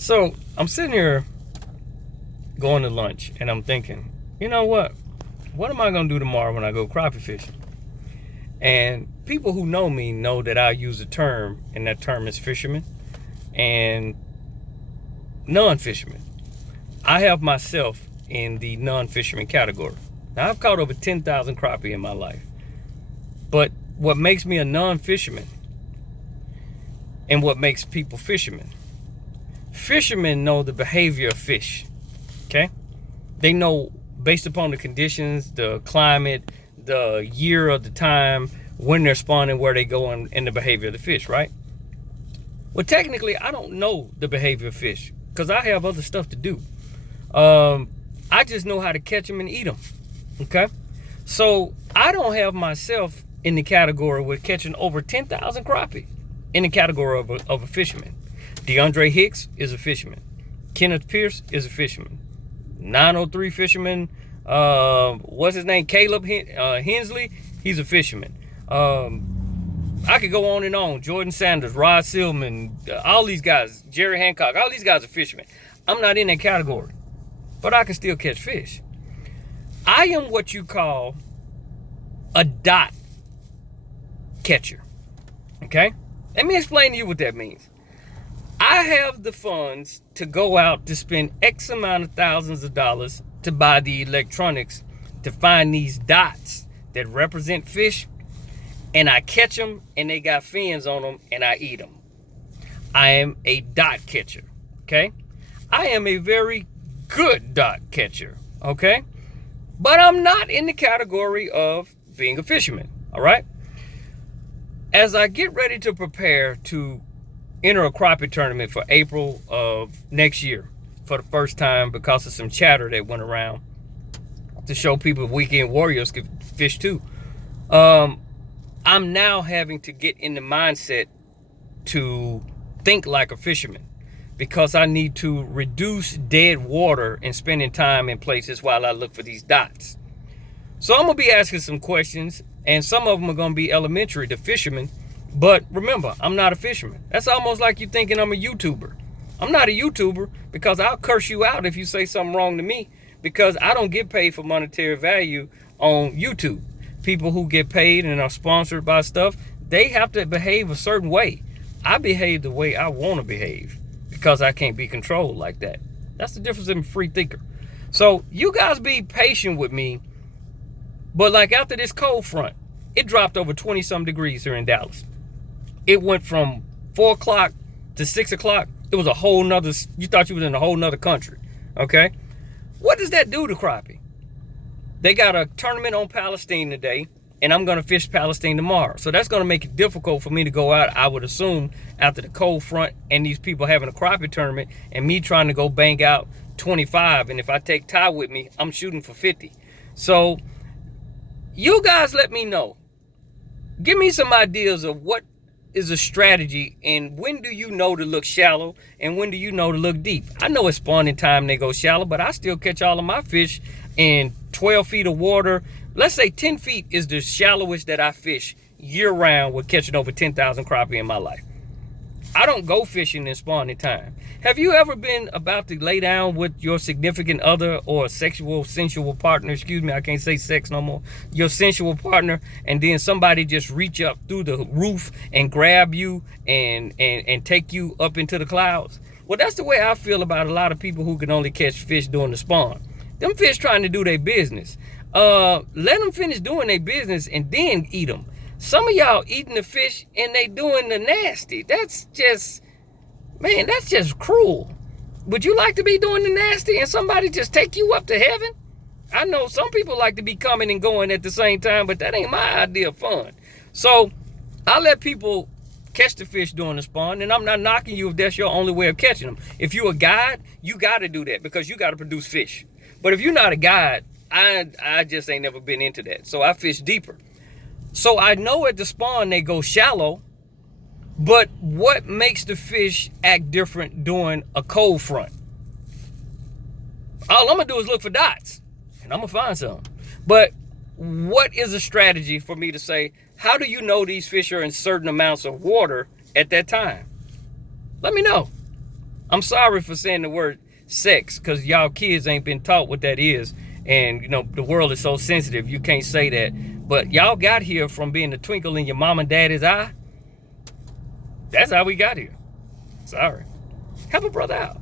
So I'm sitting here going to lunch and I'm thinking, you know what? What am I going to do tomorrow when I go crappie fishing? And people who know me know that I use a term, and that term is fisherman and non-fisherman. I have myself in the non-fisherman category. Now, I've caught over 10,000 crappie in my life. But what makes me a non-fisherman and what makes people fishermen? Fishermen know the behavior of fish, okay? They know based upon the conditions, the climate, the year of the time, when they're spawning, where they go, and the behavior of the fish, right? Well, technically, I don't know the behavior of fish because I have other stuff to do. I just know how to catch them and eat them, okay? So I don't have myself in the category with catching over 10,000 crappie in the category of a fisherman. DeAndre Hicks is a fisherman. Kenneth Pierce is a fisherman. 903 fisherman, what's his name? Caleb Hensley, he's a fisherman. I could go on and on. Jordan Sanders, Rod Silman, all these guys, Jerry Hancock, all these guys are fishermen. I'm not in that category, but I can still catch fish. I am what you call a dot catcher, okay? Let me explain to you what that means. I have the funds to go out to spend X amount of thousands of dollars to buy the electronics to find these dots that represent fish, and I catch them and they got fins on them and I eat them. I am a dot catcher, okay? I am a very good dot catcher, okay? But I'm not in the category of being a fisherman, all right? As I get ready to prepare to enter a crappie tournament for April of next year for the first time because of some chatter that went around to show people weekend warriors could fish too. I'm now having to get in the mindset to think like a fisherman because I need to reduce dead water and spending time in places while I look for these dots. So I'm going to be asking some questions, and some of them are going to be elementary to fishermen. But remember, I'm not a fisherman. That's almost like you thinking I'm a YouTuber. I'm not a YouTuber because I'll curse you out if you say something wrong to me, because I don't get paid for monetary value on YouTube. People who get paid and are sponsored by stuff, they have to behave a certain way. I behave the way I want to behave because I can't be controlled like that. That's the difference in a free thinker. So you guys be patient with me. But like after this cold front, it dropped over 20 some degrees here in Dallas. It went from 4 o'clock to 6 o'clock. It was a whole nother, you thought you was in a whole nother country, okay? What does that do to crappie? They got a tournament on Palestine today, and I'm going to fish Palestine tomorrow. So that's going to make it difficult for me to go out, I would assume, after the cold front and these people having a crappie tournament and me trying to go bang out 25. And if I take Ty with me, I'm shooting for 50. So you guys let me know. Give me some ideas of what is a strategy, and when do you know to look shallow and when do you know to look deep? I know it's spawning time they go shallow, but I still catch all of my fish in 12 feet of water. Let's say 10 feet is the shallowest that I fish year round with catching over 10,000 crappie in my life. I don't go fishing in spawning time. Have you ever been about to lay down with your significant other or sensual partner, excuse me, I can't say sex no more, your sensual partner, and then somebody just reach up through the roof and grab you and take you up into the clouds? Well, that's the way I feel about a lot of people who can only catch fish during the spawn. Them fish trying to do their business. Let them finish doing their business and then eat them. Some of y'all eating the fish and they doing the nasty. That's just, man, that's just cruel. Would you like to be doing the nasty and somebody just take you up to heaven? I know some people like to be coming and going at the same time, but that ain't my idea of fun. So I let people catch the fish during the spawn, and I'm not knocking you if that's your only way of catching them. If you're a guide, you got to do that because you got to produce fish. But if you're not a guide, I just ain't never been into that. So I fish deeper. So I know at the spawn they go shallow, but what makes the fish act different during a cold front? All I'm gonna do is look for dots, and I'm gonna find some. But what is a strategy for me to say, how do you know these fish are in certain amounts of water at that time? Let me know. I'm sorry for saying the word sex, because y'all kids ain't been taught what that is. And, you know, the world is so sensitive, you can't say that. But y'all got here from being the twinkle in your mom and daddy's eye. That's how we got here. Sorry. Help a brother out.